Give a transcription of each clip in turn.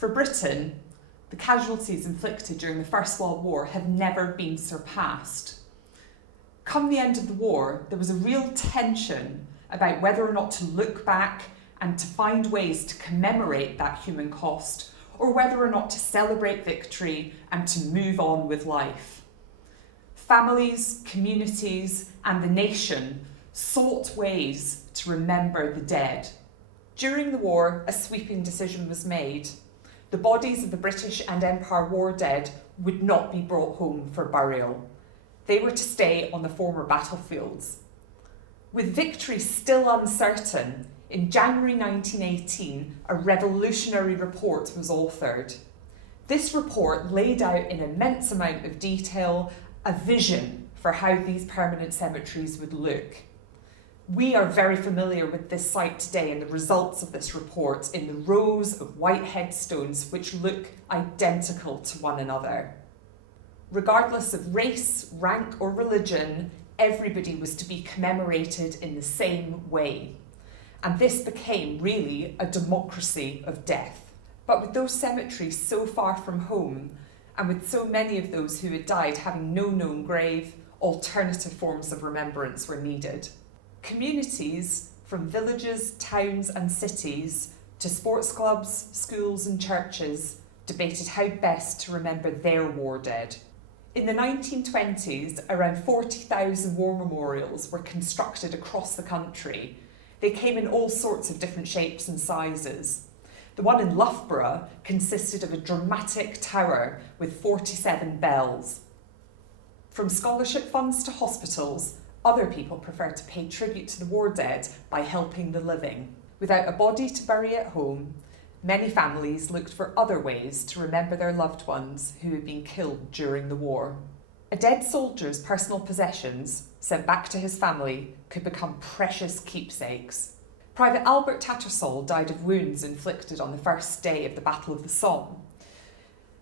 For Britain, the casualties inflicted during the First World War have never been surpassed. Come the end of the war, there was a real tension about whether or not to look back and to find ways to commemorate that human cost, or whether or not to celebrate victory and to move on with life. Families, communities, and the nation sought ways to remember the dead. During the war, a sweeping decision was made. The bodies of the British and Empire war dead would not be brought home for burial. They were to stay on the former battlefields. With victory still uncertain, in January 1918, a revolutionary report was authored. This report laid out in immense amount of detail a vision for how these permanent cemeteries would look. We are very familiar with this site today and the results of this report in the rows of white headstones which look identical to one another. Regardless of race, rank or religion, everybody was to be commemorated in the same way. And this became really a democracy of death. But with those cemeteries so far from home, and with so many of those who had died having no known grave, alternative forms of remembrance were needed. Communities, from villages, towns and cities, to sports clubs, schools and churches, debated how best to remember their war dead. In the 1920s, around 40,000 war memorials were constructed across the country. They came in all sorts of different shapes and sizes. The one in Loughborough consisted of a dramatic tower with 47 bells. From scholarship funds to hospitals, other people preferred to pay tribute to the war dead by helping the living. Without a body to bury at home, many families looked for other ways to remember their loved ones who had been killed during the war. A dead soldier's personal possessions, sent back to his family, could become precious keepsakes. Private Albert Tattersall died of wounds inflicted on the first day of the Battle of the Somme.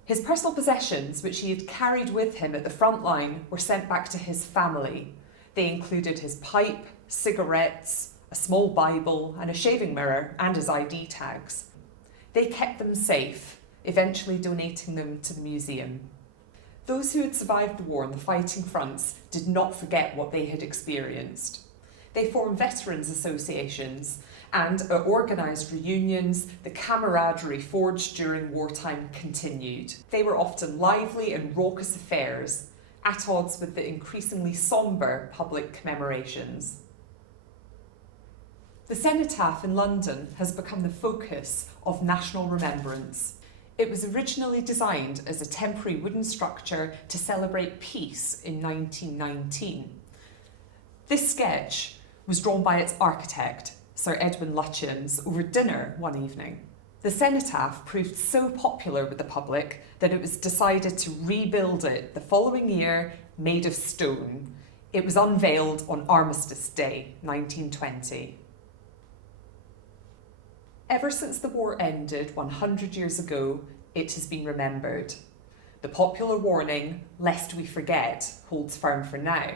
His personal possessions, which he had carried with him at the front line, were sent back to his family. They included his pipe, cigarettes, a small Bible and a shaving mirror and his ID tags. They kept them safe, eventually donating them to the museum. Those who had survived the war on the fighting fronts did not forget what they had experienced. They formed veterans associations and at organised reunions, the camaraderie forged during wartime continued. They were often lively and raucous affairs, at odds with the increasingly sombre public commemorations. The Cenotaph in London has become the focus of national remembrance. It was originally designed as a temporary wooden structure to celebrate peace in 1919. This sketch was drawn by its architect, Sir Edwin Lutyens, over dinner one evening. The Cenotaph proved so popular with the public that it was decided to rebuild it the following year, made of stone. It was unveiled on Armistice Day, 1920. Ever since the war ended 100 years ago, it has been remembered. The popular warning, lest we forget, holds firm for now.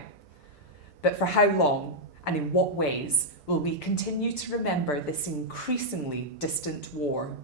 But for how long and in what ways will we continue to remember this increasingly distant war?